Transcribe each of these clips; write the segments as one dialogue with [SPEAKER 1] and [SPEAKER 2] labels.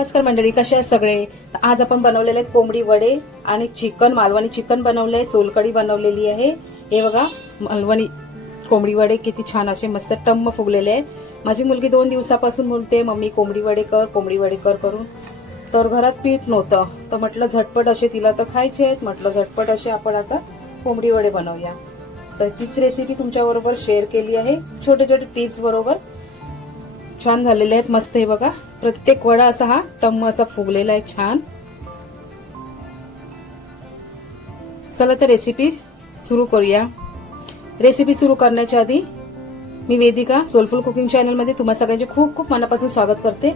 [SPEAKER 1] नमस्कार मंडळी कसे आहेत सगळे? आज आपण बनवलेले आहेत कोंबडी वडे आणि चिकन मालवणी चिकन बनवलंय सोलकडी बनवलेली आहे. हे बघा मालवणी कोंबडी वडे किती छान असे मस्त टम्म फुगलेले आहे माझी मुलगी दोन दिवसापासून बोलते मम्मी कोंबडी वडे कर कोंबडी वडे कर करून. तर घरात पीठ नव्हतं. तर म्हटलं झटपट असे तिला तर खायचे आहेत. म्हटलं झटपट असे आपण आता कोंबडी वडे बनवूया. तर तीच रेसिपी तुमच्याबरोबर शेअर केली आहे. छोटे छोटे टिप्स बरोबर. छान झालेले आहेत मस्त हे बघा. प्रत्येक वडा असा हा टम्म असा फुगलेला आहे छान. चला तर रेसिपी सुरू करूया. रेसिपी सुरू करण्याच्या आधी मी वेदिका सोलफुल कुकिंग चॅनलमध्ये तुम्हा सगळ्यांचे खूप खूप मनापासून स्वागत करते.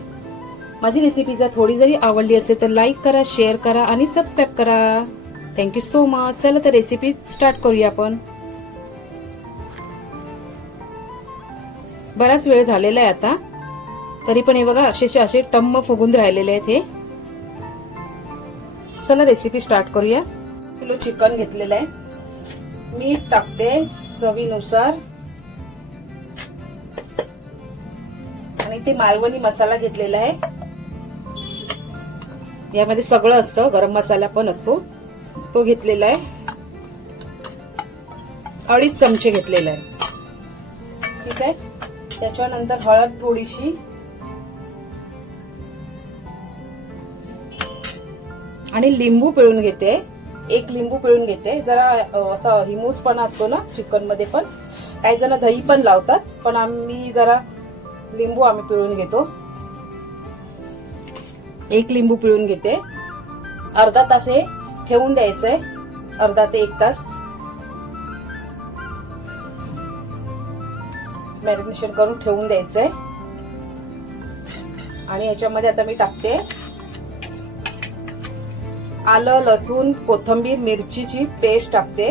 [SPEAKER 1] माझी रेसिपी जर थोडी जरी आवडली असेल तर लाईक करा शेअर करा आणि सबस्क्राईब करा. थँक्यू सो मच चला तर रेसिपी स्टार्ट करूया आपण. बराच वेळ झालेला आहे आता. तरी पण हे बघा असेचे असे टम्म फुगून राहिलेले आहेत हे. चला रेसिपी स्टार्ट करूया. किलो चिकन घेतलेलं आहे. मीठ टाकते चवीनुसार. आणि ते मालवणी मसाला घेतलेला आहे. यामध्ये सगळं असतं गरम मसाला पण असतो. तो घेतलेला आहे. अडीच चमचे घेतलेला आहे. ठीक आहे? त्याच्यानंतर हळद थोडीशी. आणि लिंबू पिळून घेते. एक लिंबू पिळून घेते. जरा असा हिमूसपणा असतो ना चिकनमध्ये पण. काही जण दही पण लावतात पण आम्ही जरा लिंबू आम्ही पिळून घेतो. एक लिंबू पिळून घेते. अर्धा तास हे ठेवून द्यायचंय. अर्धा ते एक तास. मॅरिनेशन करून ठेवून द्यायचंय. आणि याच्यामध्ये आता मी टाकते. आलं लसूण कोथंबीर मिरचीची पेस्ट टाकते.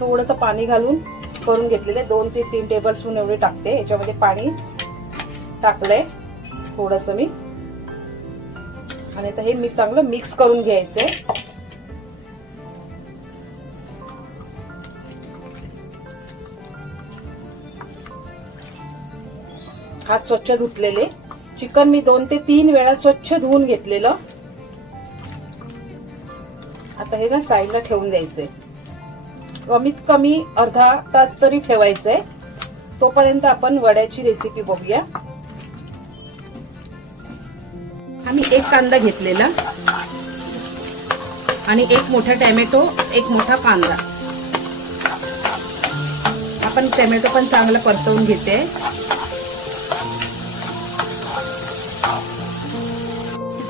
[SPEAKER 1] थोडस पाणी घालून करून घेतलेले दोन ते तीन टेबल स्पून एवढे टाकते. याच्यामध्ये पाणी टाकलंय. थोडस मी. आणि आता हे मी चांगलं मिक्स करून घ्यायचंय हात स्वच्छ धुतलेले. चिकन मी दोन ते तीन वेळा स्वच्छ धुवून घेतलेलं. आता हे ना साईडला ठेवून द्यायचंय. कमीत कमी अर्धा तास तरी ठेवायचंय. तोपर्यंत आपण वड्याची रेसिपी बघूया. आम्ही एक कांदा घेतलेला आणि एक मोठा टॅमॅटो एक मोठा कांदा. आपण टॅमॅटो पण चांगला परतवून घेते.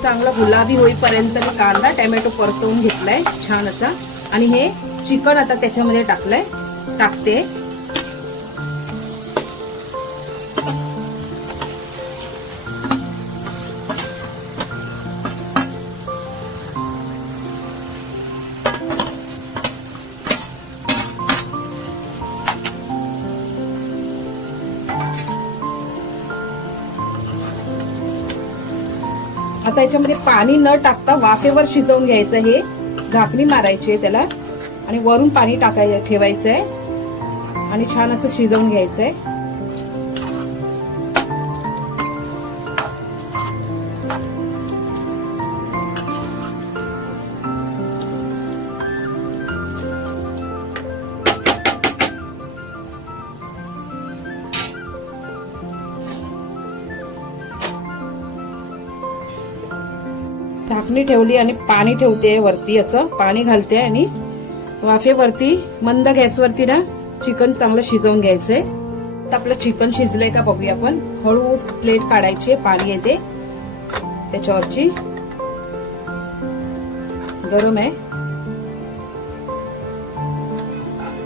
[SPEAKER 1] चांगला गुलाबी होईपर्यंत मी कांदा टॅमॅटो परतवून घेतलाय छान असा. आणि हे चिकन आता त्याच्यामध्ये टाकलंय. टाकते. आता याच्यामध्ये पाणी न टाकता वाफेवर शिजवून घ्यायचं हे. झाकणी मारायची आहे त्याला. आणि वरून पाणी टाकायचं आहे आणि छान असं शिजवून घ्यायचं आहे झाकणी ठेवली आणि पाणी ठेवते वरती असं. पाणी घालते आणि वाफेवरती मंद गॅसवरती ना चिकन चांगलं शिजवून घ्यायचंय. तर आपलं चिकन शिजलंय का बघूया आपण. हळू प्लेट काढायची पाणी येते. त्याच्यावरची. गरम आहे.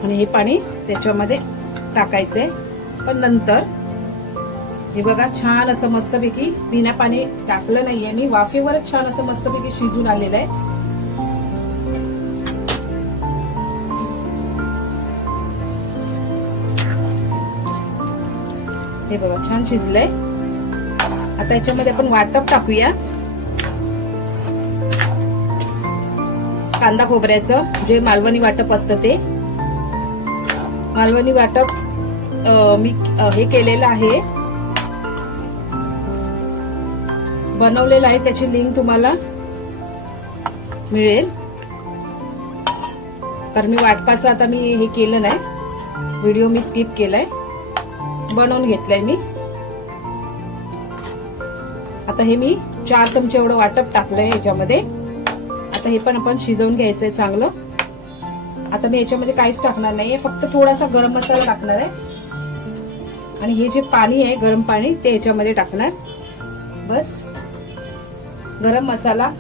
[SPEAKER 1] आणि हे पाणी त्याच्यामध्ये टाकायचंय. पण नंतर हे बघा छान असं मस्तपैकी बिना पाणी टाकलं नाहीये मी. वाफेवरच छान असं मस्तपैकी शिजून आलेलं आहे. हे बघा छान शिजलंय. आता याच्यामध्ये आपण वाटप टाकूया. कांदा खोबऱ्याचं जे मालवणी वाटप असतं ते. मालवणी वाटप मी हे केलेलं आहे. बनवलेलं आहे त्याची लिंक तुम्हाला मिळेल. कारण मी वाटपाचं आता मी हे केलं नाही. व्हिडिओ मी स्किप केलाय. बनवून घेतलाय मी. आता हे मी चार चमचे एवढं वाटप टाकलंय ह्याच्यामध्ये. आता हे पण आपण शिजवून घ्यायचंय चांगलं. आता मी याच्यामध्ये काहीच टाकणार नाहीये फक्त थोडासा गरम मसाला टाकणार आहे. आणि हे जे पाणी आहे गरम पाणी ते ह्याच्यामध्ये टाकणार. बस. गरम मसाला.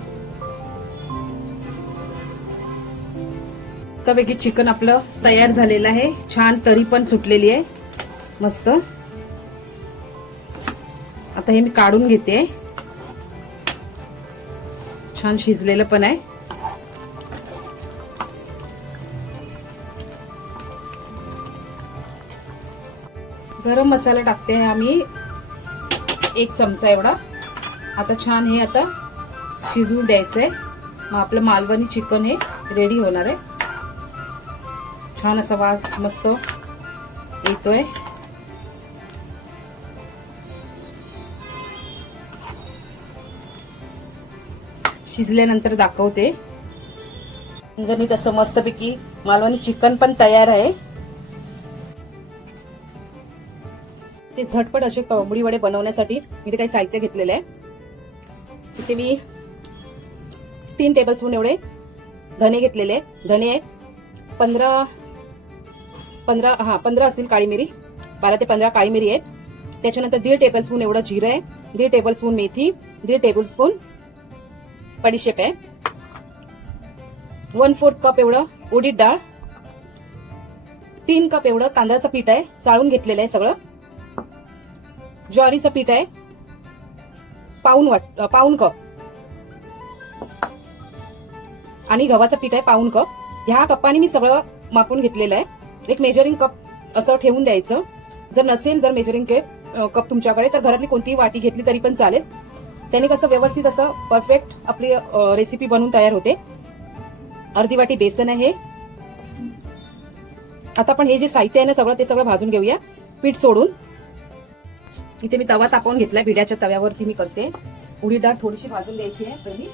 [SPEAKER 1] पैकी चिकन आपलं तयार झालेलं आहे. छान तरी पण सुटलेली आहे. मस्त. आता हे मी काढून घेते. छान शिजलेलं पण आहे. गरम मसाला टाकते आहे आम्ही. एक चमचा एवढा. आता छान हे आता शिजवून द्यायचंय. मग आपलं मालवणी चिकन हे रेडी होणार आहे. छान असा वास मस्त येतोय. शिजल्यानंतर दाखवते. जणी तसं मस्तपैकी मालवणी चिकन पण तयार आहे. ते झटपट असे कोंबडी वडे बनवण्यासाठी मी ते काही साहित्य घेतलेलं आहे. तिथे मी तीन टेबलस्पून एवढे धने घेतलेले धने पंधरा पंधरा हा पंधरा असतील काळी मिरी. बारा ते पंधरा काळी मिरी आहेत. त्याच्यानंतर दीड टेबलस्पून एवढं जिरं आहे. दीड टेबलस्पून मेथी. दीड टेबलस्पून बडीशेप आहे. वन फोर्थ कप एवढं उडीद डाळ. तीन कप एवढं तांदळाचं पीठ आहे. चाळून घेतलेलं आहे सगळं. ज्वारीचं पीठ आहे. पाऊन वाट पाऊन कप. आणि गव्हाचं पीठ आहे पाऊन कप. ह्या कपाने मी सगळं मापून घेतलेलं आहे. एक मेजरिंग कप असं ठेवून द्यायचं. जर नसेल जर मेजरिंग कप तुमच्याकडे तर घरातली कोणतीही वाटी घेतली तरी पण चालेल. त्याने कसं व्यवस्थित असं परफेक्ट आपली रेसिपी बनवून तयार होते. अर्धी वाटी बेसन आहे. आता आपण हे जे साहित्य आहे ना सगळं ते सगळं भाजून घेऊया. पीठ सोडून. इथे मी तवा तापवून घेतलाय. भिड्याच्या तव्यावरती मी करते. उडी डाळ थोडीशी भाजून द्यायची आहे पहिली.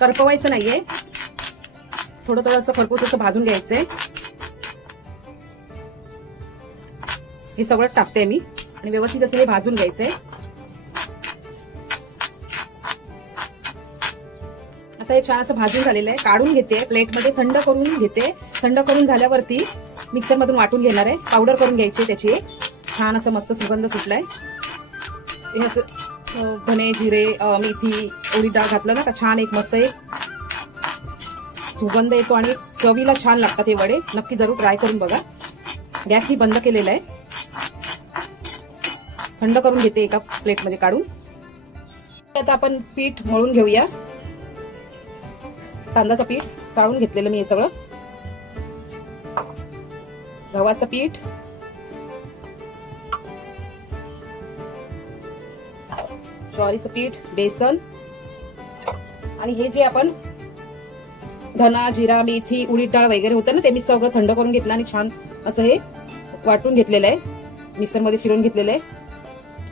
[SPEAKER 1] करपवायचं नाहीये. थोडं थोडं असं खरपूस असं भाजून घ्यायचंय. हे सगळं टाकते मी. आणि व्यवस्थित असं हे भाजून घ्यायचंय. आता हे छान असं भाजून झालेलं आहे. काढून घेते. प्लेटमध्ये थंड करून घेते. थंड करून झाल्यावरती मिक्सर मधून वाटून घेणार आहे. पावडर करून घ्यायची त्याची. छान असं मस्त सुगंध सुटलाय. हे असं धने जिरे मेथी उडीद डाळ घातलं ना का? छान एक मस्त एक सुगंध येतो आणि चवीला छान लागतात हे वडे. नक्की जरूर ट्राय करून बघा. गॅस ही बंद केलेला आहे. थंड करून घेते एका प्लेटमध्ये काढून. आता आपण पीठ मळून घेऊया. तांदळाचं पीठ चाळून घेतलेलं मी हे सगळं. गव्हाचं पीठ. ज्वारीचं पीठ बेसन. आणि हे जे आपण धना जिरा मेथी उडीद डाळ वगैरे होतं ना ते मी सगळं थंड करून घेतलं आणि छान असं हे वाटून घेतलेलं आहे. मिक्सरमध्ये फिरून घेतलेलं आहे.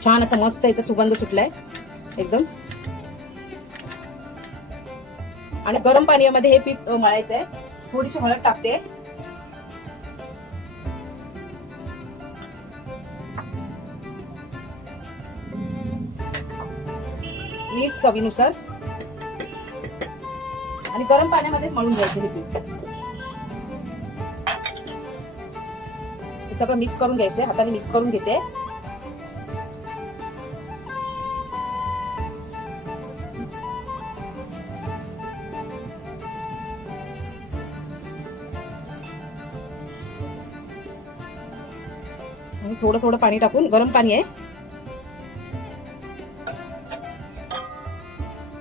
[SPEAKER 1] छान असं मस्त याचा सुगंध सुटलाय. एकदम. आणि गरम पाण्यामध्ये हे पीठ मळायचं आहे थोडीशी हळद टाकते. मीठ चवीनुसार. आणि गरम पाण्यामध्येच मळून घ्यायचं हे पीठ. सगळं मिक्स करून घ्यायचंय हाताने मिक्स करून घेते. आणि थोडं थोडं पाणी टाकून गरम पाणी आहे.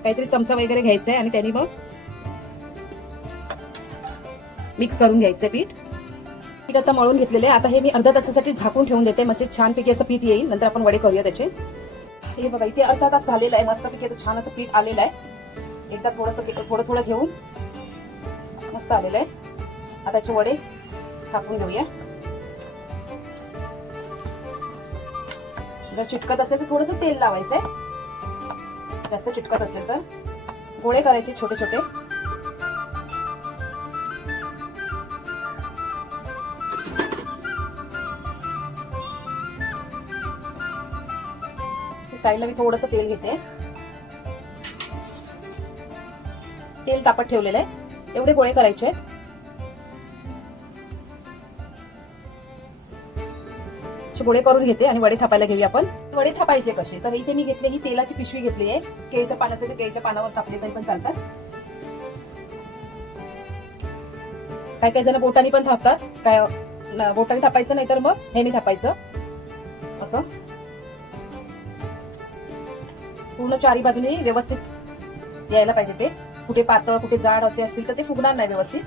[SPEAKER 1] काहीतरी चमचा वगैरे घ्यायचा आहे आणि त्यांनी मग मिक्स करून घ्यायचं पीठ. पीठ आता मळून घेतलेलं आहे. आता हे मी अर्धा तासासाठी झाकून ठेवून देते. मस्त छानपैकी असं पीठ येईल. नंतर आपण वडे करूया त्याचे. हे बघा इथे अर्धा तास झालेला आहे. मस्तपैकी आता छान असं पीठ आलेलं आहे. एकदा थोडस थोडं थोडं घेऊन मस्त आलेलं आहे. आता त्याचे वडे थापून घेऊया. जर चिटकत असेल तर थोडस तेल लावायचंय. जास्त चिटकत असेल तर. गोळे करायचे छोटे छोटे साईडला मी थोडस तेल घेते. तेल तापत ठेवलेलं आहे. एवढे गोळे करायचे आहेत. गोळे करून घेते आणि वडे थापायला घेऊया आपण. वडे थापायचे कसे? तर इथे मी घेतले ही तेलाची पिशवी घेतली आहे. केळीचं पानाचं तर केळीच्या पानावर थापले तरी पण चालतात. काय काही जण बोटाने पण थापतात. काय न- बोटाने थापायचं नाही तर मग ह्याने थापायचं. असं. पूर्ण चारी बाजूने व्यवस्थित यायला पाहिजे ते. कुठे पातळ कुठे जाड असे असतील तर ते फुगणार नाही व्यवस्थित.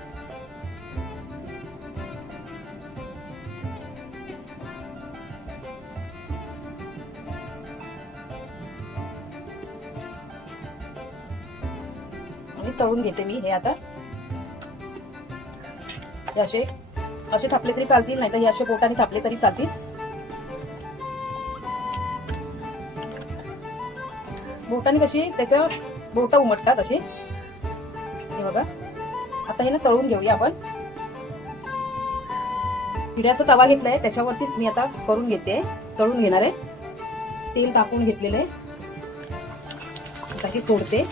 [SPEAKER 1] आणि तळून घेते मी हे आता. हे असे असे थापले तरी चालतील नाही तर हे असे पोटाने थापले तरी चालतील. बोटाने कशी त्याच्या बोट उमटतात अशी. हे बघा. आता हे ना तळून घेऊया आपण. पिढ्याचा तवा घेतलाय त्याच्यावरतीच मी आता करून घेते. तळून घेणार आहे. तेल टाकून घेतलेलं आहे. आता हे सोडते.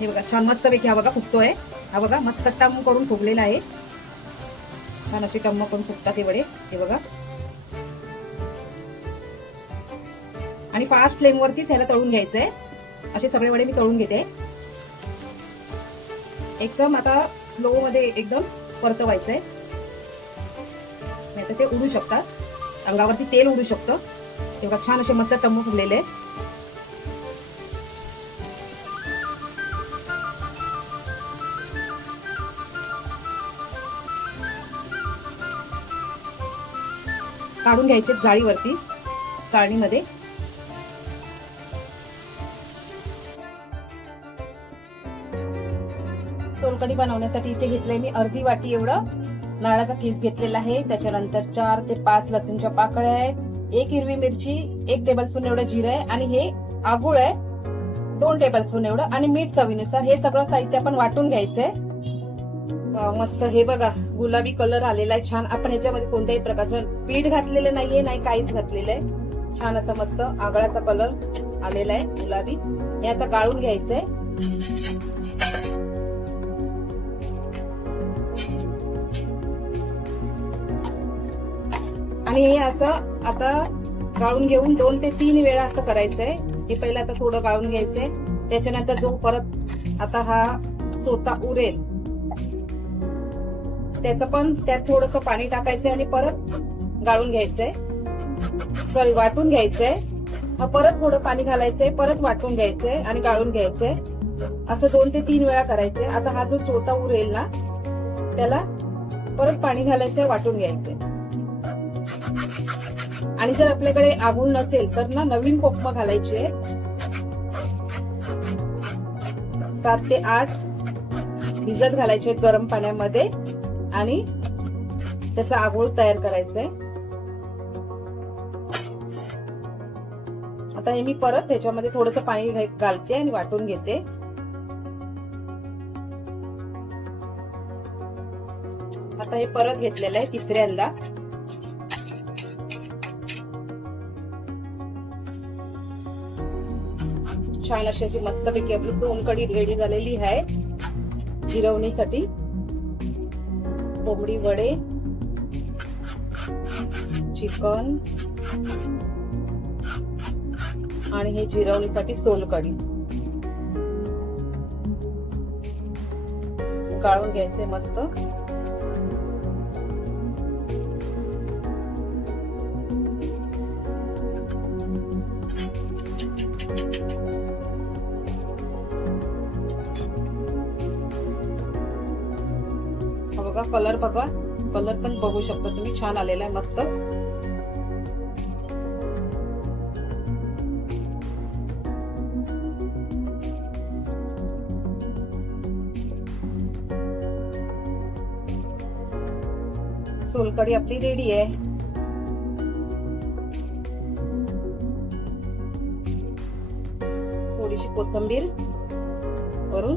[SPEAKER 1] हे बघा छान मस्त पैकी हा बघा फुगतोय. हा बघा मस्त टम करून फुगलेला आहे. छान अशी टम्म करून फुगतात हे वडे हे बघा. आणि फास्ट फ्लेम वरतीच ह्याला तळून घ्यायचंय. असे सगळे वडे मी तळून घेते. एकदम आता स्लो मध्ये एकदम परतवायचंय. नाही तर ते उडू शकतात. अंगावरती तेल उडू शकतं. तेव्हा बघा छान असे मस्त टम्म फुगलेले. आहेत काढून घ्यायचे जाळीवरती चाळणीमध्ये. सोलकडी बनवण्यासाठी इथे घेतलंय मी अर्धी वाटी एवढं. नारळाचा केस घेतलेला आहे त्याच्यानंतर चार ते पाच लसूणच्या पाकळ्या आहेत एक हिरवी मिरची एक टेबलस्पून एवढं जिरं आहे आणि हे आगुळ आहे दोन टेबलस्पून एवढं आणि मीठ चवीनुसार. हे सगळं साहित्य आपण वाटून घ्यायचंय. मस्त हे बघा गुलाबी कलर आलेला आहे छान. आपण याच्यामध्ये कोणत्याही प्रकारचं पीठ घातलेलं नाहीये नाही काहीच घातलेलं आहे. छान असं मस्त आगळाचा कलर आलेला आहे गुलाबी. हे आता गाळून घ्यायचंय. आणि हे असं आता गाळून घेऊन दोन ते तीन वेळा असं करायचंय. हे पहिलं आता थोडं गाळून घ्यायचंय. त्याच्यानंतर जो परत आता हा चोता उरेल त्याचं पण त्यात थोडस पाणी टाकायचंय आणि परत गाळून घ्यायचंय. सॉरी वाटून घ्यायचंय. मग परत थोडं पाणी घालायचंय परत वाटून घ्यायचंय आणि गाळून घ्यायचंय. असं दोन ते तीन वेळा करायचंय. आता हा जो चोथा उरेल ना त्याला परत पाणी घालायचंय वाटून घ्यायचंय. आणि जर आपल्याकडे आगुळ नसेल तर ना नवीन कोकम घालायचे. सात ते आठ भिजत घालायचे गरम पाण्यामध्ये. आणि त्याचा आगोळ तयार करायचंय. आता हे मी परत त्याच्यामध्ये थोडस पाणी घालते आणि वाटून घेते. आता हे परत घेतलेलं आहे तिसऱ्यांदा. छान अशी अशी मस्तपैकी आपली सोनकडी रेडी झालेली आहे. जिरवणीसाठी. कोंबडी वडे चिकन आणि हे जिरवणीसाठी सोलकढी. गाळून घ्यायचे मस्त. कलर बघा. कलर पण बघू शकता तुम्ही. छान आलेला आहे मस्त. सोलकडी आपली रेडी आहे. थोडीशी कोथंबीर करून